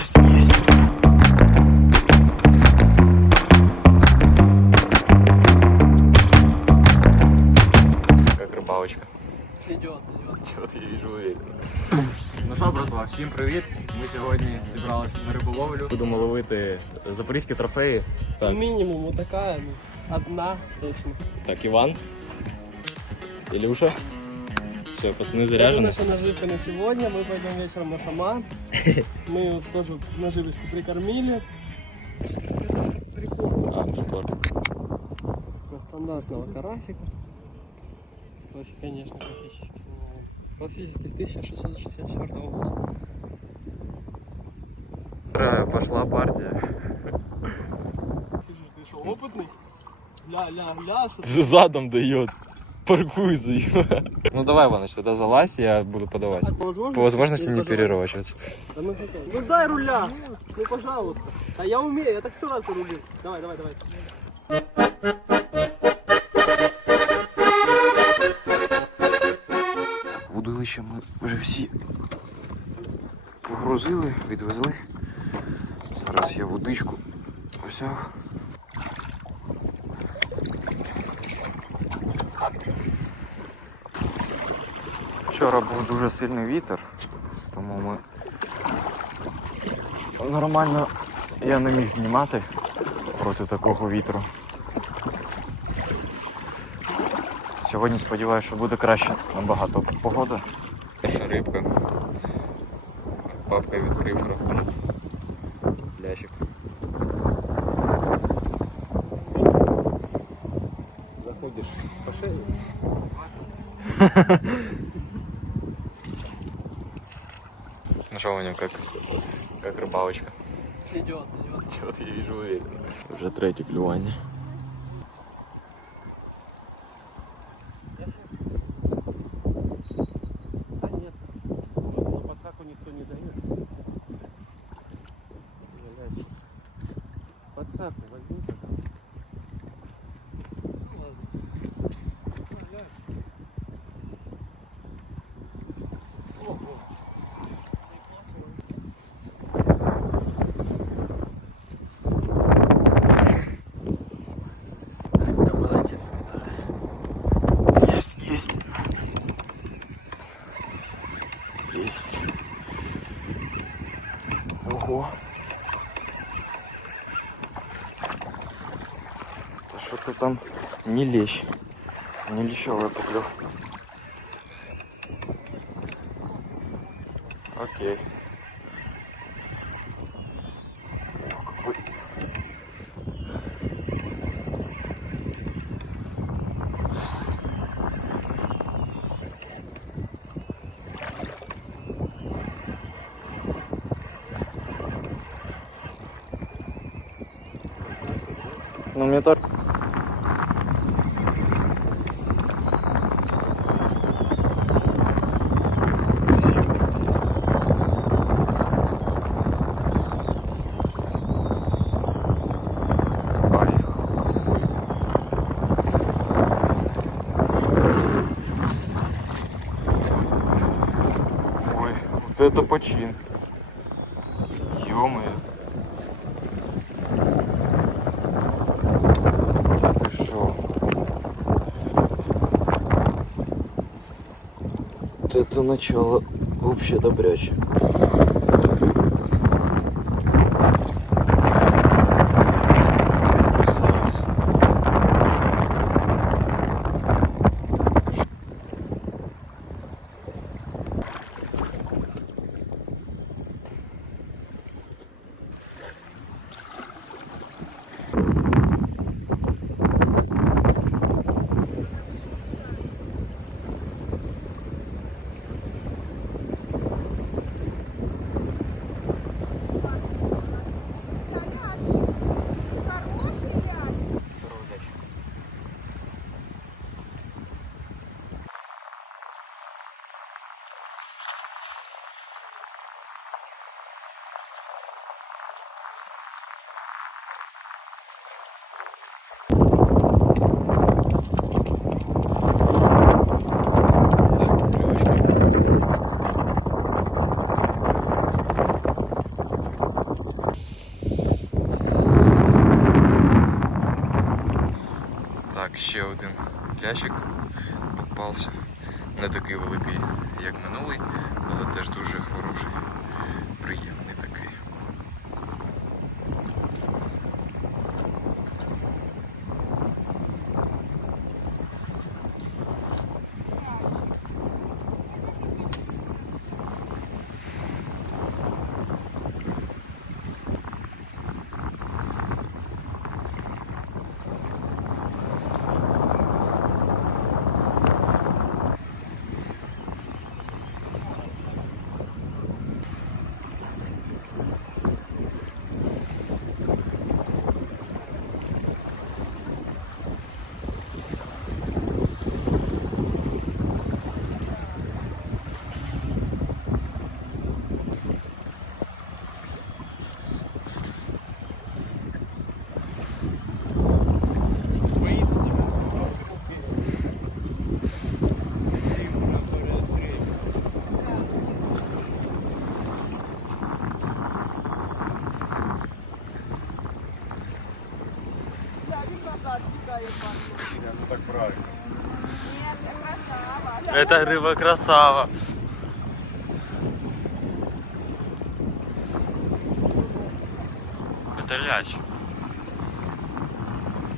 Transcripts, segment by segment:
Есть, есть. Как рыбалочка. Идет, идет. Вот я вижу уверенно. Ну що, братва, всім привіт. Ми сьогодні зібралися на риболовлю. Будемо ловити запорізькі трофеї. Так, Минимум вот такая, ну, одна точно. так Іван. Ілюша. Все, пацаны Это заряжены. наша наживка на сегодня. Мы пойдем вечером на Саман. Мы вот тоже наживочку прикормили. Прикол. А, прикольно. На стандартного карасика. Класси- Конечно, классический. Классический с 1664 года. Пошла партия. Сидишь, ты что, опытный? Ля, ля, ля, что Задом дает. Паркуй за Ну давай, Иваныч, тогда залазь, я буду подавать. А, по возможности? По возможности не пожелай? перерывачиваться. Да хотим. Ну дай руля! Ну пожалуйста. А я умею, я так сто раз рулю. Давай, давай, давай. Водилища ми вже всі погрузили, відвезли. Зараз я водичку взяв. Вчора був дуже сильний вітер, тому ми нормально я не міг знімати проти такого вітру. Сьогодні сподіваюся, що буде краще набагато погода. Перша рибка. Папка відкрив рахунок. Лящик. Заходиш по шею. Ну что, Ваня, как, как рыбалочка? Идет, идет. Вот я вижу уверенно. Уже третє клювання. Да нет. На подсаку никто не дает. Подсаку возьми тогда. Ну ладно. На, ляг. Ого. Да, молодец. Есть, есть. Есть. Ого. Это что-то там не лещ. Не лещевая поклевка. Окей. Ну, мне так. Ай, какой. Ой, вот это почин. Ё-моё. Да ты шо? Это начало вообще добряче. Лящик попався. Не такий великий, як минулий, але теж дуже хороший. Приємний такий. Ну так правильно. Это рыба красава. Это лящ.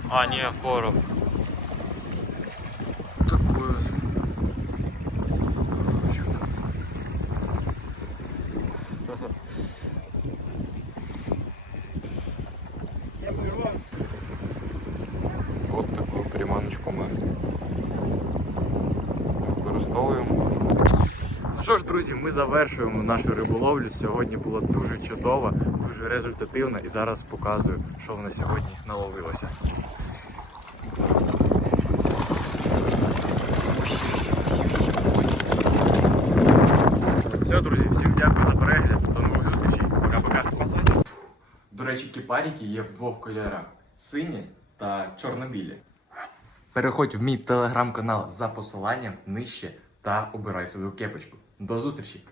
А, не, короб. Приманочку ми використовуємо. Ну що ж, друзі, ми завершуємо нашу риболовлю. Сьогодні було дуже чудово, дуже результативно і зараз показую, що в нас сьогодні наловилося. Все, друзі, всім дякую за перегляд. До нових зустрічей. Пока-пока. До речі, кіпаріки є в двох кольорах: сині та чорно-білі. Переходь в мій телеграм-канал за посиланням нижче та обирай свою кепочку. До зустрічі!